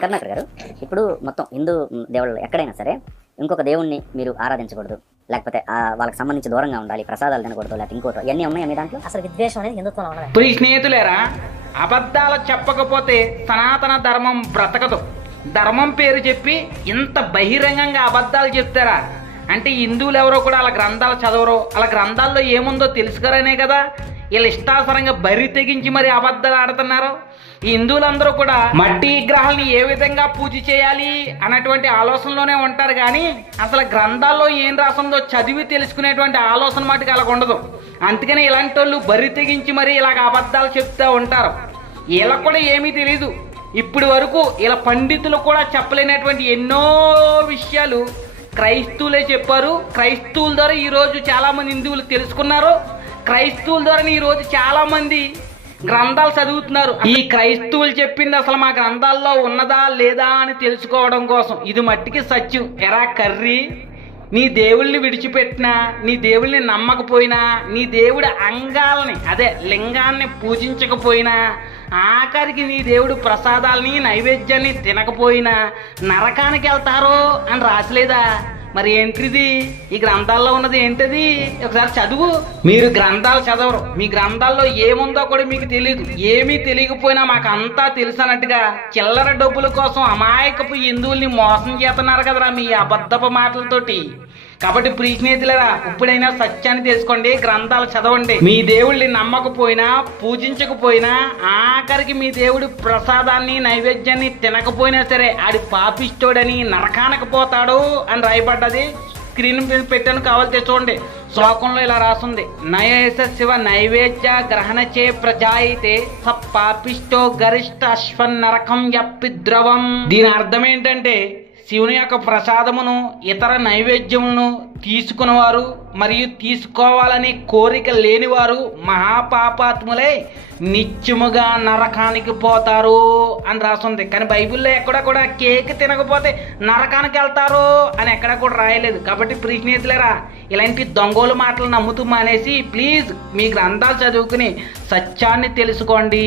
కరుణాకర్ గారు, ఇప్పుడు మొత్తం హిందూ దేవుళ్ళు ఎక్కడైనా సరే ఇంకొక దేవుణ్ణి మీరు ఆరాధించకూడదు, లేకపోతే వాళ్ళకి సంబంధించి దూరంగా ఉండాలి, ప్రసాదాలు తినకూడదు, లేకపోతే ఇంకోటి ఇవన్నీ ఉన్నాయి మీ దాంట్లో? అసలు విద్వేషం అనేది హిందుత్వం ఉండదు. ప్రియ స్నేహితులేరా, అబద్ధాలు చెప్పకపోతే సనాతన ధర్మం బ్రతకదు. ధర్మం పేరు చెప్పి ఇంత బహిరంగంగా అబద్ధాలు చెప్తారా అంటే హిందువులు ఎవరో కూడా అలా గ్రంథాలు చదవరో, అలా గ్రంథాల్లో ఏముందో తెలుసుకోరనే కదా వీళ్ళు ఇష్టాసరంగా బరి తెగించి మరి అబద్ధాలు ఆడుతున్నారు. ఈ హిందువులందరూ కూడా మట్టి విగ్రహాలని ఏ విధంగా పూజ చేయాలి అన్నటువంటి ఆలోచనలోనే ఉంటారు, కానీ అసలు గ్రంథాల్లో ఏం రాసిందో చదివి తెలుసుకునేటువంటి ఆలోచన మటుకు అలా ఉండదు. అందుకని ఇలాంటి వాళ్ళు బరి తెగించి మరి ఇలాగ అబద్ధాలు చెప్తూ ఉంటారు. వీళ్ళకు కూడా ఏమీ తెలీదు. ఇప్పటి వరకు ఇలా పండితులు కూడా చెప్పలేనటువంటి ఎన్నో విషయాలు క్రైస్తవులే చెప్పారు. క్రైస్తవుల ద్వారా ఈరోజు చాలామంది హిందువులు తెలుసుకున్నారు. క్రైస్తవుల ద్వారా ఈరోజు చాలామంది గ్రంథాలు చదువుతున్నారు. ఈ క్రైస్తవులు చెప్పింది అసలు మా గ్రంథాల్లో ఉన్నదా లేదా అని తెలుసుకోవడం కోసం. ఇది మట్టికి సత్యం. ఎరా కర్రీ, నీ దేవుళ్ళని విడిచిపెట్టినా, నీ దేవుళ్ళని నమ్మకపోయినా, నీ దేవుడి అంగాల్ని అదే లింగాన్ని పూజించకపోయినా, ఆఖరికి నీ దేవుడు ప్రసాదాలని నైవేద్యాన్ని తినకపోయినా నరకానికి వెళ్తారో అని రాసలేదా? మరి ఏంటిది? ఈ గ్రంథాల్లో ఉన్నది ఏంటది? ఒకసారి చదువు. మీరు గ్రంథాలు చదవరు, మీ గ్రంథాల్లో ఏముందో కూడా మీకు తెలియదు. ఏమీ తెలియకపోయినా మాకు అంతా తెలుసన్నట్టుగా చిల్లర డబ్బుల కోసం అమాయకపు హిందువుల్ని మోసం చేస్తున్నారు కదరా మీ అబద్ధపు మాటలతోటి. కాబట్టి ప్రియ స్నేహితులరా, ఇప్పుడైనా సత్యాన్ని తెలుసుకోండి, గ్రంథాలు చదవండి. మీ దేవుళ్ళని నమ్మకపోయినా, పూజించకపోయినా, ఆఖరికి మీ దేవుడి ప్రసాదాన్ని నైవేద్యాన్ని తినకపోయినా సరే ఆడి పాపిష్టోడని నరకానికి పోతాడు అని రాయబడ్డది. స్క్రీన్ మీద పెట్టాను, కావాలి తెచ్చుకోండి. శ్లోకంలో ఇలా రాస్తుంది: నయేస శివ నైవేద్య గ్రహణ చే ప్రజాయితే స పాపిష్టో గరిష్ట అశ్వన్ నరకం యప్పి ద్రవం. దీని అర్థం ఏంటంటే, శివుని యొక్క ప్రసాదమును ఇతర నైవేద్యములను తీసుకునేవారు మరియు తీసుకోవాలని కోరిక లేనివారు మహాపాపాత్ములై నిత్యముగా నరకానికి పోతారు అని రాస్తుంది. కానీ బైబిల్లో ఎక్కడ కూడా కేక్ తినకపోతే నరకానికి వెళ్తారు అని ఎక్కడ కూడా రాయలేదు. కాబట్టి ప్రియ స్నేహితులారా, ఇలాంటి దొంగోలు మాటలు నమ్ముతూ మానేసి ప్లీజ్ మీ గ్రంథాలు చదువుకుని సత్యాన్ని తెలుసుకోండి.